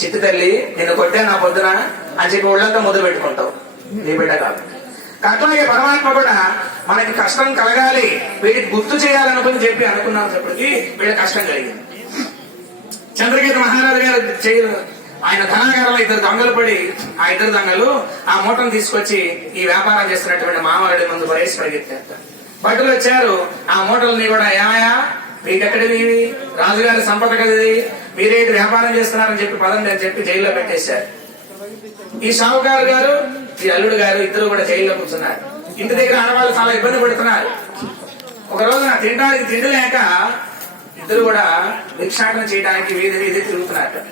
చిట్టు తల్లి నిన్ను కొట్టే నా పొద్దున అని చెప్పి ఒళ్ళంతా ముద్దు పెట్టుకుంటావు, నీ బిడ్డ కాదు. అట్లాగే పరమాత్మ కూడా మనకి కష్టం కలగాలి, వీడికి గుర్తు చేయాలనుకుని చెప్పి అనుకున్నప్పటికీ వీళ్ళ కష్టం కలిగింది. చంద్రకేతు మహారాజు గారు ఆయన ధనాగారంలో ఇద్దరు దొంగలు పడి, ఆ ఇద్దరు దొంగలు ఆ మూటను తీసుకొచ్చి ఈ వ్యాపారం చేస్తున్నటువంటి మామూలుడి ముందు పడేసి పరిగెత్తారు. భటులు వచ్చారు, ఆ మూటలని కూడా ఏమయ్యా మీకెక్కడివి, రాజుగారి సంపద కదిది, మీరేంటి వ్యాపారం చేస్తున్నారని చెప్పి పదండి అని చెప్పి జైల్లో పెట్టేశారు. ఈ షావుకారు గారు ఈ అల్లుడు గారు ఇద్దరు కూడా జైల్లో కూర్చున్నారు. ఇంటి దగ్గర ఆడవాళ్ళు చాలా ఇబ్బంది పడుతున్నారు. ఒక రోజున తినడానికి తిండి లేక ఇద్దరు కూడా భిక్షాటన చేయడానికి వీధి వీధి తిరుగుతున్నారు.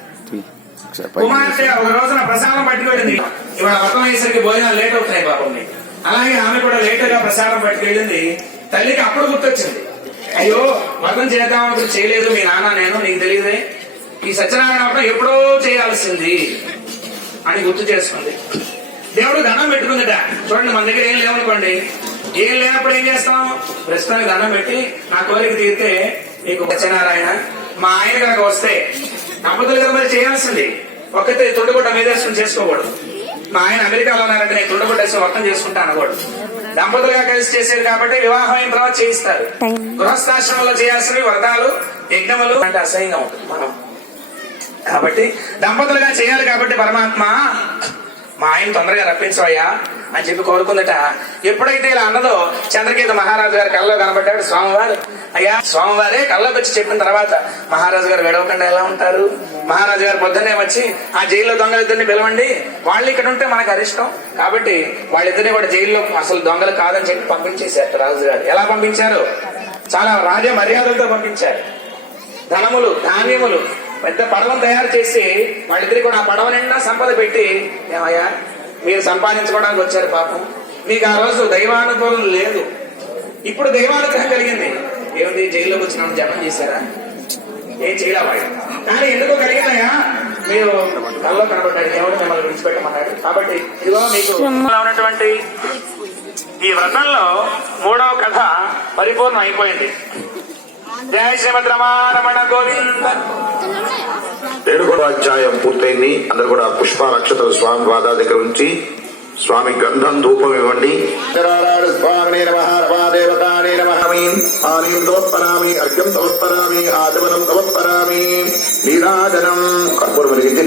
కుమార్తె ఒక రోజున ప్రసాదం పట్టుకెళ్ళింది. ఇవాళ వ్రతం అయ్యేసరికి భోజనాలు లేట్ అవుతున్నాయి పాపం. అలాగే ఆమె కూడా లేట్ గా ప్రసాదం పట్టుకెళ్ళింది. తల్లికి అప్పుడు గుర్తొచ్చింది, అయ్యో వ్రతం చేద్దామని చేయలేదు మీ నాన్న, నేను నీకు తెలియదే, ఈ సత్యనారాయణ వ్రతం ఎప్పుడో చేయాల్సింది అని గుర్తు చేసుకుంది. దేవుడు దండం పెట్టుకుందిట. చూడండి, మన దగ్గర ఏం లేవనుకోండి, ఏం లేనప్పుడు ఏం చేస్తాం, ప్రస్తుతానికి దండం పెట్టి నా కోరిక తీరితే నీకు సత్యనారాయణ. మా ఆయన కనుక వస్తే దంపతులు కదా మరి చేయాల్సింది, ఒక్కతే తుండగుడ్డ మీదేసుకుని చేసుకోకూడదు. మా ఆయన అమెరికాలో ఉన్నారంటే నేను తుండగుడ్డ వేసి వర్తం చేసుకుంటా అనకూడదు. దంపతులుగా కలిసి చేసేది కాబట్టి వివాహం అయిన తర్వాత చేయిస్తారు. గృహస్థాశ్రమంలో చేయాల్సినవి వ్రతాలు యజ్ఞములు అంటే అసహ్యంగా ఉంటుంది మనం. కాబట్టి దంపతులుగా చేయాలి కాబట్టి పరమాత్మ మా ఆయన తొందరగా రప్పించవయ్యా అని చెప్పి కోరుకుందట. ఎప్పుడైతే ఇలా అన్నదో చంద్రకేతు మహారాజు గారి కళ్ళలో కనబడ్డాడు స్వామివారు. అయ్యా స్వామివారే కళ్ళలోకి వచ్చి చెప్పిన తర్వాత మహారాజు గారు విడవకుండా ఎలా ఉంటారు? మహారాజు గారు పొద్దున్నే వచ్చి ఆ జైల్లో దొంగలిద్దరిని పిలవండి, వాళ్ళు ఇక్కడ ఉంటే మనకు అరిష్టం కాబట్టి వాళ్ళిద్దరిని కూడా జైల్లో అసలు దొంగలు కాదని చెప్పి పంపించేశారు రాజుగారు. ఎలా పంపించారు? చాలా రాజ మర్యాదలతో పంపించారు. ధనములు ధాన్యములు పెద్ద పడవను తయారు చేసి వాళ్ళిద్దరికి కూడా ఆ పడవ నిండా సంపద పెట్టి, ఏమయ్యా మీరు సంపాదించుకోవడానికి వచ్చారు పాపం, మీకు ఆ రోజు దైవానుభవం లేదు, ఇప్పుడు దైవానుగ్రహం కలిగింది. ఏమిటి జైల్లోకి వచ్చిన జపం చేశారా? ఏం చేయలేవాడు, కానీ ఎందుకో కలిగిందయ్యా, మీరు కల్లో కనబడ్డాడు, దేవుడు మిమ్మల్ని విడిచిపెట్టమన్నాడు. కాబట్టి ఇదిగో మీకు ఉన్నటువంటి ఈ వ్రతంలో 3వ కథ పరిపూర్ణం అయిపోయింది. జయ శ్రీమద్ రమారమణ గోవింద. 7వ అధ్యాయం పూర్తయింది. అందరు కూడా పుష్ప నక్షత్ర స్వామి పాదాల దగ్గర ఉంచి స్వామి గంధం ధూపం ఇవ్వండి. స్వామి అర్ఘ్యం తవత్పరామి ఆచమనం తవత్పరామి నీరాజనం కర్పూరం వెలిగించి